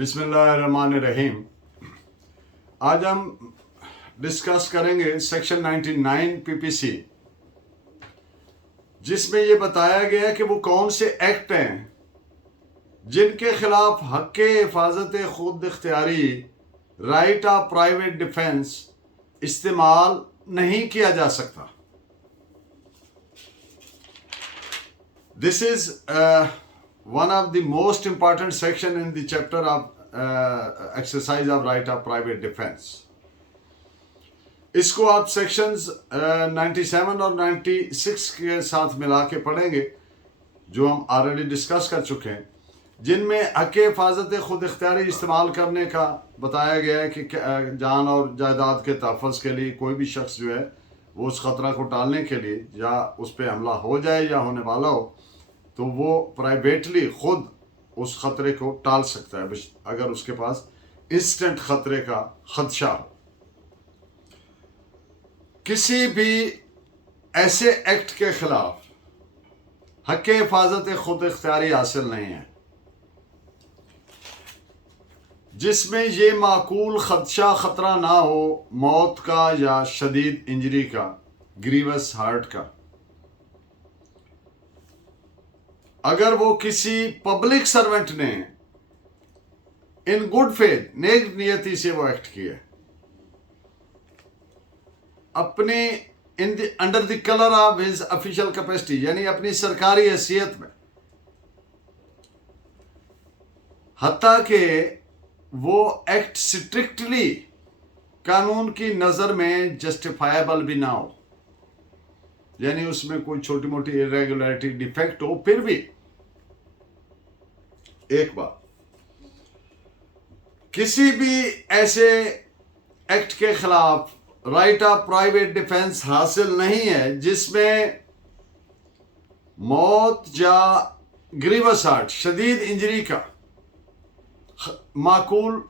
بسم اللہ الرحمن الرحیم. آج ہم ڈسکس کریں گے سیکشن 99 پی پی سی، جس میں یہ بتایا گیا کہ وہ کون سے ایکٹ ہیں جن کے خلاف حق حفاظت خود اختیاری رائٹ آف پرائیویٹ ڈیفینس استعمال نہیں کیا جا سکتا. This is one of the most important section in the chapter of exercise of right of private defense. اس کو آپ سیکشنز 97 اور 96 کے ساتھ ملا کے پڑھیں گے جو ہم آلریڈی ڈسکس کر چکے ہیں، جن میں حق حفاظت خود اختیاری استعمال کرنے کا بتایا گیا ہے کہ جان اور جائیداد کے تحفظ کے لیے کوئی بھی شخص جو ہے وہ اس خطرہ کو ٹالنے کے لیے یا اس پہ حملہ ہو جائے یا ہونے والا ہو تو وہ پرائیویٹلی خود اس خطرے کو ٹال سکتا ہے اگر اس کے پاس انسٹنٹ خطرے کا خدشہ ہو. کسی بھی ایسے ایکٹ کے خلاف حق حفاظت خود اختیاری حاصل نہیں ہے جس میں یہ معقول خطرہ نہ ہو موت کا یا شدید انجری کا، گریوس ہارٹ کا، اگر وہ کسی پبلک سرونٹ نے ان گڈ فیتھ نیک نیتی سے وہ ایکٹ کیا اپنے under the colour of his official capacity, یعنی اپنی سرکاری حیثیت میں، حتیٰ کہ وہ ایکٹ سٹرکٹلی قانون کی نظر میں جسٹیفائیبل بھی نہ ہو، یعنی اس میں کوئی چھوٹی موٹی irregularity ڈیفیکٹ ہو، پھر بھی ایک بات، کسی بھی ایسے ایکٹ کے خلاف رائٹ آف پرائیویٹ ڈیفینس حاصل نہیں ہے جس میں موت یا گریوس ہارٹ، شدید انجری کا معقول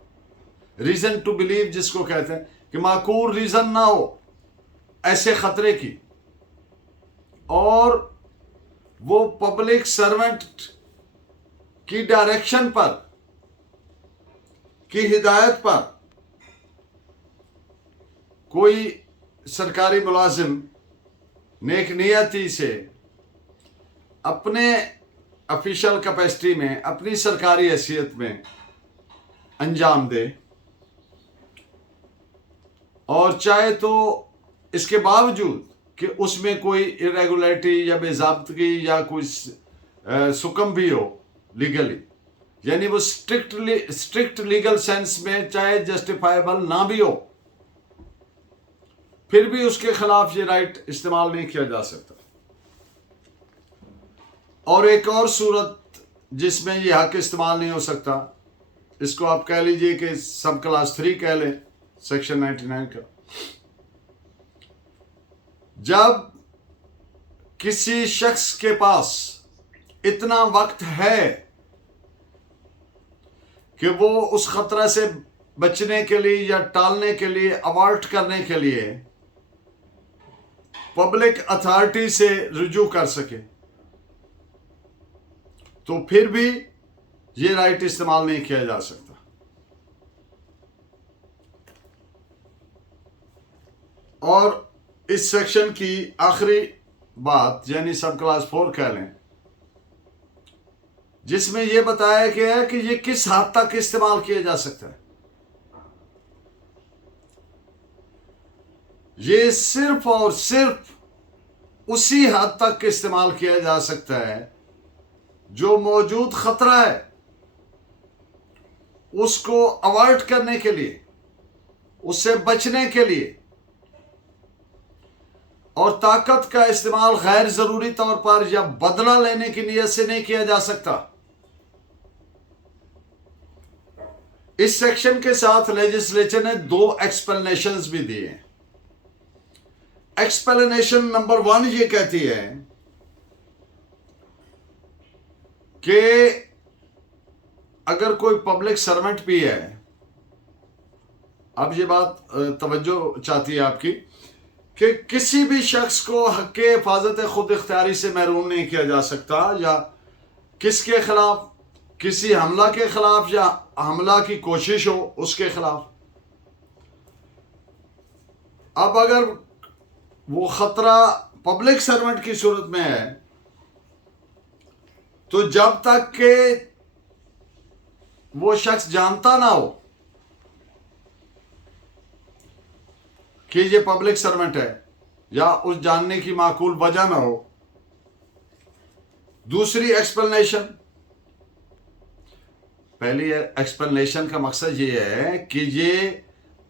ریزن ٹو بلیو جس کو کہتے ہیں کہ معقول ریزن نہ ہو ایسے خطرے کی، اور وہ پبلک سرونٹ کی ڈائریکشن پر، کی ہدایت پر کوئی سرکاری ملازم نیک نیتی سے اپنے آفیشیل کیپیسٹی میں، اپنی سرکاری حیثیت میں انجام دے، اور چاہے تو اس کے باوجود کہ اس میں کوئی irregularity یا بے ضابطگی یا کوئی سکم بھی ہو لیگلی، یعنی وہ اسٹرکٹ لیگل سینس میں چاہے جسٹیفائیبل نہ بھی ہو، پھر بھی اس کے خلاف یہ رائٹ استعمال نہیں کیا جا سکتا. اور ایک اور صورت جس میں یہ حق استعمال نہیں ہو سکتا، اس کو آپ کہہ لیجئے کہ سب کلاس 3 کہہ لیں سیکشن 99 کا، جب کسی شخص کے پاس اتنا وقت ہے کہ وہ اس خطرہ سے بچنے کے لیے یا ٹالنے کے لیے، اوائڈ کرنے کے لیے پبلک اتھارٹی سے رجوع کر سکے، تو پھر بھی یہ رائٹ استعمال نہیں کیا جا سکتا. اور اس سیکشن کی آخری بات، یعنی سب کلاس 4 کہہ لیں، جس میں یہ بتایا گیا ہے کہ یہ کس حد تک استعمال کیا جا سکتا ہے. یہ صرف اور صرف اسی حد تک استعمال کیا جا سکتا ہے جو موجود خطرہ ہے اس کو اوائڈ کرنے کے لیے، اس سے بچنے کے لیے، اور طاقت کا استعمال غیر ضروری طور پر یا بدلہ لینے کی نیت سے نہیں کیا جا سکتا. اس سیکشن کے ساتھ لیجسلیچر نے 2 ایکسپلینیشنز بھی دیے ہیں. ایکسپلینیشن نمبر 1 یہ کہتی ہے کہ اگر کوئی پبلک سرونٹ بھی ہے، اب یہ بات توجہ چاہتی ہے آپ کی، کہ کسی بھی شخص کو حق حفاظت خود اختیاری سے محروم نہیں کیا جا سکتا، یا کس کے خلاف کسی حملہ کے خلاف یا حملہ کی کوشش ہو اس کے خلاف. اب اگر وہ خطرہ پبلک سرونٹ کی صورت میں ہے تو جب تک کہ وہ شخص جانتا نہ ہو کہ یہ پبلک سرونٹ ہے یا اس جاننے کی معقول وجہ نہ ہو. دوسری ایکسپلینیشن، پہلی ایکسپلینیشن کا مقصد یہ ہے کہ یہ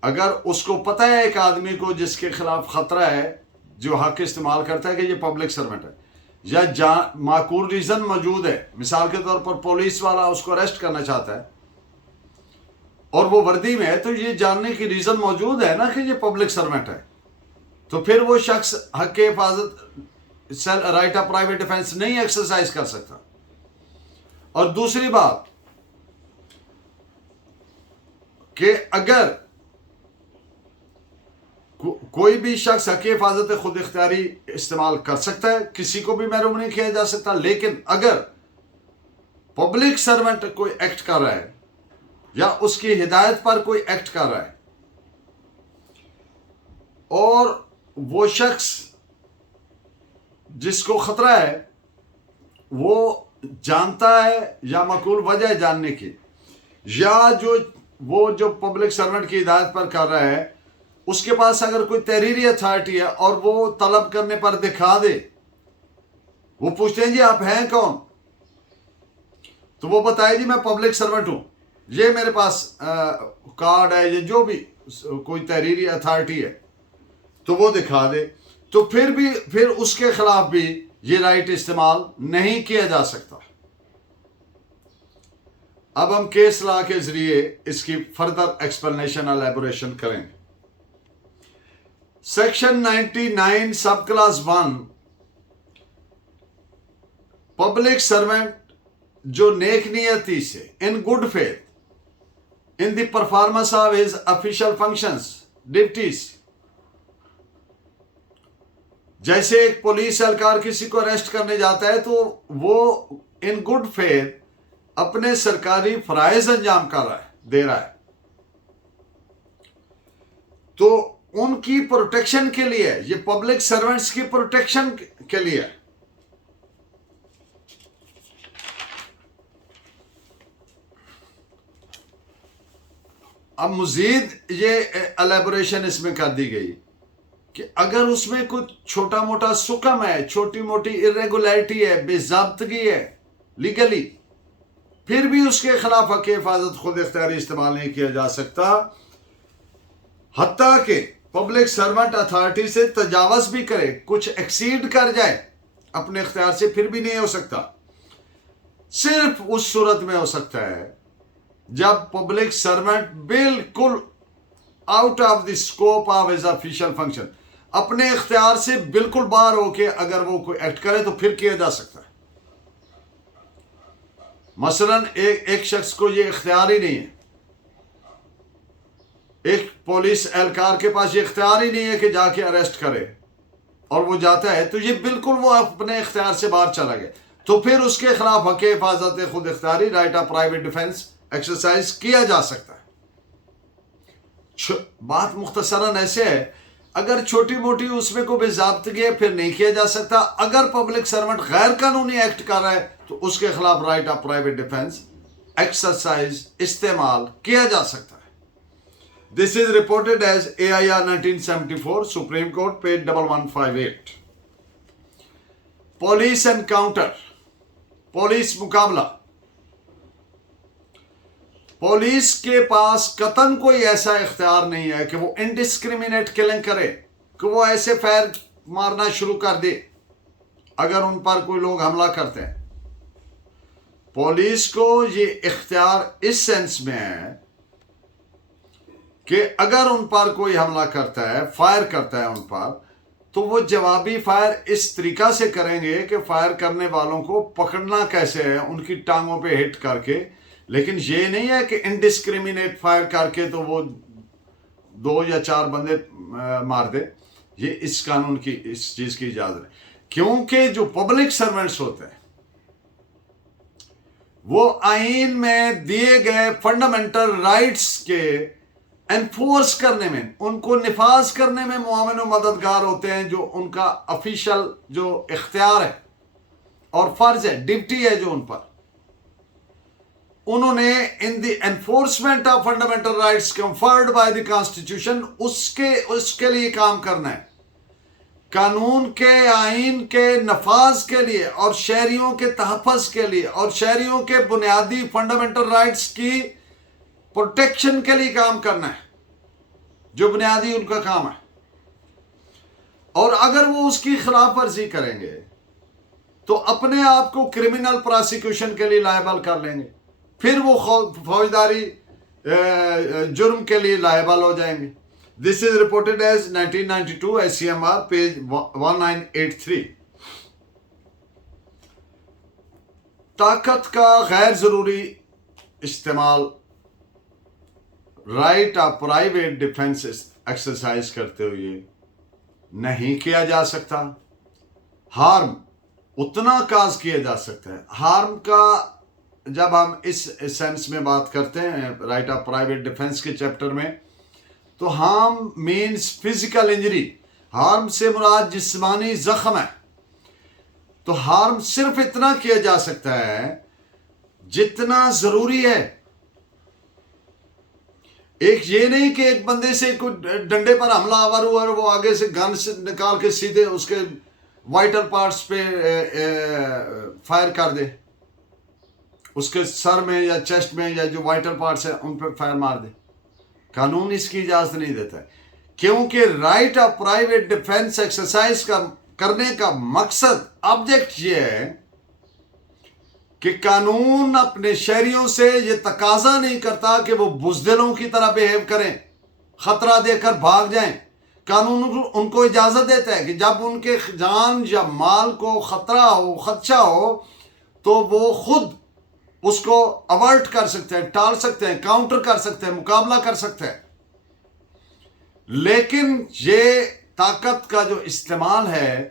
اگر اس کو پتہ ہے ایک آدمی کو جس کے خلاف خطرہ ہے جو حق استعمال کرتا ہے کہ یہ پبلک سرونٹ ہے، یا معقول ریزن موجود ہے، مثال کے طور پر پولیس والا اس کو اریسٹ کرنا چاہتا ہے اور وہ وردی میں ہے، تو یہ جاننے کی ریزن موجود ہے نا کہ یہ پبلک سرونٹ ہے، تو پھر وہ شخص حق حفاظت رائٹ آف پرائیویٹ ڈیفینس نہیں ایکسرسائز کر سکتا. اور دوسری بات کہ اگر کوئی بھی شخص حق حفاظت خود اختیاری استعمال کر سکتا ہے، کسی کو بھی محروم نہیں کیا جا سکتا، لیکن اگر پبلک سرونٹ کوئی ایکٹ کر رہا ہے یا اس کی ہدایت پر کوئی ایکٹ کر رہا ہے اور وہ شخص جس کو خطرہ ہے وہ جانتا ہے یا معقول وجہ ہے جاننے کی، یا جو پبلک سرونٹ کی ہدایت پر کر رہا ہے اس کے پاس اگر کوئی تحریری اتھارٹی ہے اور وہ طلب کرنے پر دکھا دے، وہ پوچھتے ہیں جی آپ ہیں کون، تو وہ بتائے جی میں پبلک سرونٹ ہوں، یہ میرے پاس کارڈ ہے، یہ جو بھی کوئی تحریری اتھارٹی ہے تو وہ دکھا دے، تو پھر اس کے خلاف بھی یہ رائٹ استعمال نہیں کیا جا سکتا. اب ہم کیس لا کے ذریعے اس کی فردر ایکسپلینیشن الیبوریشن کریں گے. سیکشن 99 سب کلاس 1 پبلک سرونٹ جو نیک نیتی سے in good faith in the performance of his official functions duties, جیسے ایک پولیس اہلکار کسی کو اریسٹ کرنے جاتا ہے تو وہ ان گڈ فیتھ اپنے سرکاری فرائض انجام کر رہا ہے، دے رہا ہے، تو ان کی پروٹیکشن کے لیے، یہ پبلک سرونٹس کی پروٹیکشن کے لیے. اب مزید یہ الیبوریشن اس میں کر دی گئی کہ اگر اس میں کچھ چھوٹا موٹا سکم ہے، چھوٹی موٹی irregularity ہے، بے ضابطگی ہے لیگلی، پھر بھی اس کے خلاف حق حفاظت خود اختیاری استعمال نہیں کیا جا سکتا، حتیٰ کہ پبلک سرونٹ اتھارٹی سے تجاوز بھی کرے، کچھ ایکسیڈ کر جائے اپنے اختیار سے، پھر بھی نہیں ہو سکتا. صرف اس صورت میں ہو سکتا ہے جب پبلک سرونٹ بالکل out of the scope of his official function, اپنے اختیار سے بالکل باہر ہو کے اگر وہ کوئی ایکٹ کرے تو پھر کیا جا سکتا ہے. مثلا ایک شخص کو یہ اختیار ہی نہیں ہے، ایک پولیس اہلکار کے پاس یہ اختیار ہی نہیں ہے کہ جا کے اریسٹ کرے، اور وہ جاتا ہے تو یہ بالکل وہ اپنے اختیار سے باہر چلا گیا، تو پھر اس کے خلاف حق حفاظت خود اختیاری right of private defence exercise کیا جا سکتا ہے. بات مختصراً ایسے ہے، اگر چھوٹی موٹی اس میں کوئی بے ضابطگی ہے پھر نہیں کیا جا سکتا. اگر پبلک سرونٹ غیر قانونی ایکٹ کر رہا ہے تو اس کے خلاف right of private defence exercise استعمال کیا جا سکتا ہے. This is reported as AIR 1974, Supreme Court, page 1158. Police encounter, police مقابلہ. پولیس کے پاس قطعاً کوئی ایسا اختیار نہیں ہے کہ وہ انڈسکریمنیٹ کلنگ کرے، کہ وہ ایسے فائر مارنا شروع کر دے اگر ان پر کوئی لوگ حملہ کرتے ہیں. پولیس کو یہ اختیار اس سینس میں ہے کہ اگر ان پر کوئی حملہ کرتا ہے، فائر کرتا ہے ان پر، تو وہ جوابی فائر اس طریقہ سے کریں گے کہ فائر کرنے والوں کو پکڑنا کیسے ہے، ان کی ٹانگوں پہ ہٹ کر کے. لیکن یہ نہیں ہے کہ انڈسکریمنیٹ فائر کر کے تو وہ 2 یا 4 بندے مار دے. یہ اس قانون کی اس چیز کی اجازت ہے، کیونکہ جو پبلک سرونٹس ہوتے ہیں وہ آئین میں دیے گئے فنڈامنٹل رائٹس کے انفورس کرنے میں، ان کو نفاذ کرنے میں معاون و مددگار ہوتے ہیں، جو ان کا آفیشل جو اختیار ہے اور فرض ہے، ڈیوٹی ہے جو ان پر. انہوں نے in the enforcement of fundamental rights conferred by the constitution, اس کے لیے کام کرنا ہے، قانون کے آئین کے نفاذ کے لیے اور شہریوں کے تحفظ کے لیے اور شہریوں کے بنیادی فنڈامنٹل رائٹس کی پروٹیکشن کے لیے کام کرنا ہے، جو بنیادی ان کا کام ہے. اور اگر وہ اس کی خلاف ورزی کریں گے تو اپنے آپ کو کرمنل پراسیکیوشن کے لیے لائبل کر لیں گے، پھر وہ فوجداری جرم کے لیے لائبل ہو جائیں گے. This is reported as 1992 ICMR page 1983. طاقت کا غیر ضروری استعمال right of private defence exercise کرتے ہوئے نہیں کیا جا سکتا. ہارم اتنا کاز کیا جا سکتا ہے. ہارم کا جب ہم اس سینس میں بات کرتے ہیں رائٹ آف پرائیویٹ ڈیفنس کے چیپٹر میں، تو harm means physical injury. Harm سے مراد جسمانی زخم ہے. تو ہارم صرف اتنا کیا جا سکتا ہے جتنا ضروری ہے. ایک یہ نہیں کہ ایک بندے سے کوئی ڈنڈے پر حملہ آور ہوا اور وہ آگے سے گن سے نکال کے سیدھے اس کے وائٹل پارٹس پہ فائر کر دے، اس کے سر میں یا چیسٹ میں یا جو وائٹل پارٹس ہیں ان پہ فائر مار دے. قانون اس کی اجازت نہیں دیتا ہے، کیونکہ right of private defence exercise کرنے کا مقصد، آبجیکٹ یہ ہے کہ قانون اپنے شہریوں سے یہ تقاضا نہیں کرتا کہ وہ بزدلوں کی طرح بیہیو کریں، خطرہ دے کر بھاگ جائیں. قانون ان کو اجازت دیتا ہے کہ جب ان کے جان یا مال کو خطرہ ہو، خدشہ ہو، تو وہ خود اس کو اوارٹ کر سکتے ہیں، ٹال سکتے ہیں، کاؤنٹر کر سکتے ہیں، مقابلہ کر سکتے ہیں. لیکن یہ طاقت کا جو استعمال ہے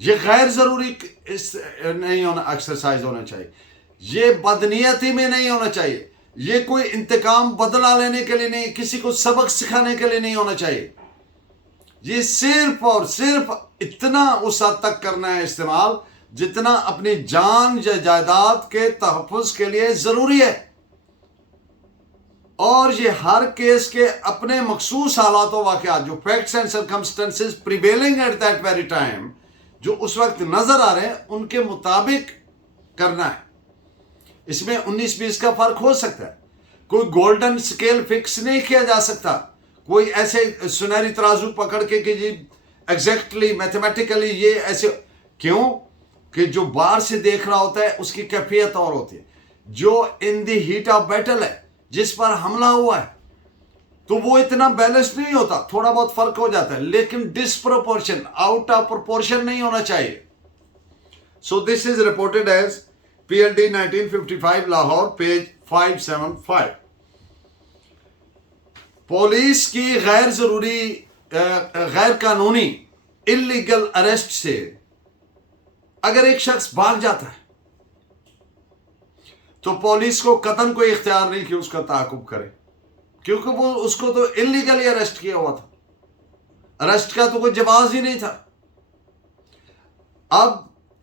یہ غیر ضروری نہیں ہونا، ایکسرسائز ہونا چاہیے. یہ بدنیتی میں نہیں ہونا چاہیے. یہ کوئی انتقام بدلہ لینے کے لیے نہیں، کسی کو سبق سکھانے کے لیے نہیں ہونا چاہیے. یہ صرف اور صرف اتنا اس حد تک کرنا ہے استعمال جتنا اپنی جان یا جائیداد کے تحفظ کے لیے ضروری ہے. اور یہ ہر کیس کے اپنے مخصوص حالات و واقعات، جو facts and circumstances prevailing at that very time, جو اس وقت نظر آ رہے ہیں، ان کے مطابق کرنا ہے. اس میں 19-20 کا فرق ہو سکتا ہے. کوئی گولڈن سکیل فکس نہیں کیا جا سکتا، کوئی ایسے سنہری ترازو پکڑ کے کہ جی ایگزیکٹلی میتھمیٹیکلی یہ ایسے. کیوں کہ جو باہر سے دیکھ رہا ہوتا ہے اس کی کیفیت اور ہوتی ہے، جو ان دی ہیٹ آف بیٹل ہے، جس پر حملہ ہوا ہے، تو وہ اتنا بیلنس نہیں ہوتا، تھوڑا بہت فرق ہو جاتا ہے، لیکن ڈسپروپورشن، آؤٹ آف پروپورشن نہیں ہونا چاہیے. So this is reported as PLD 1955 Lahore page 575. پولیس کی غیر ضروری غیر قانونی انلیگل اریسٹ سے اگر ایک شخص بھاگ جاتا ہے تو پولیس کو قطعاً کوئی اختیار نہیں کہ اس کا تعاقب کرے، کیونکہ وہ اس کو تو انلیگلی اریسٹ کیا ہوا تھا، اریسٹ کا تو کوئی جواز ہی نہیں تھا. اب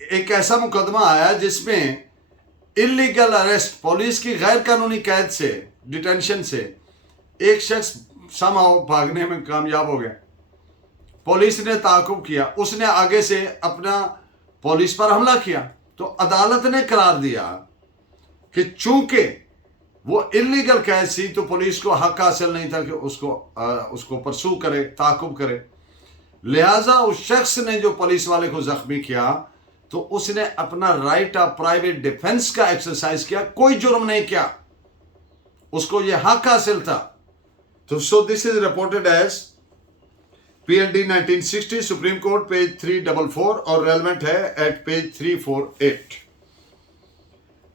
ایک ایسا مقدمہ آیا جس میں انلیگل اریسٹ، پولیس کی غیر قانونی قید سے، ڈیٹینشن سے ایک شخص سمہاؤ بھاگنے میں کامیاب ہو گیا. پولیس نے تعاقب کیا، اس نے آگے سے اپنا پولیس پر حملہ کیا، تو عدالت نے قرار دیا کہ چونکہ وہ انلیگل قید سی تو پولیس کو حق حاصل نہیں تھا کہ اس کو پرسو کرے، تعاقب کرے. لہٰذا اس شخص نے جو پولیس والے کو زخمی کیا تو اس نے اپنا رائٹ آف پرائیویٹ ڈیفنس کا ایکسرسائز کیا، کوئی جرم نہیں کیا، اس کو یہ حق حاصل تھا. تو so this is reported as PLD 1960 supreme court page 344 اور ریلیونٹ ہے at page 348.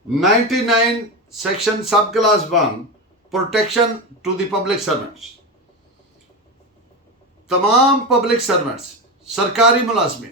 99 section sub class 1 protection to the public servants. تمام پبلک سرونٹس، سرکاری ملازمین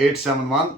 871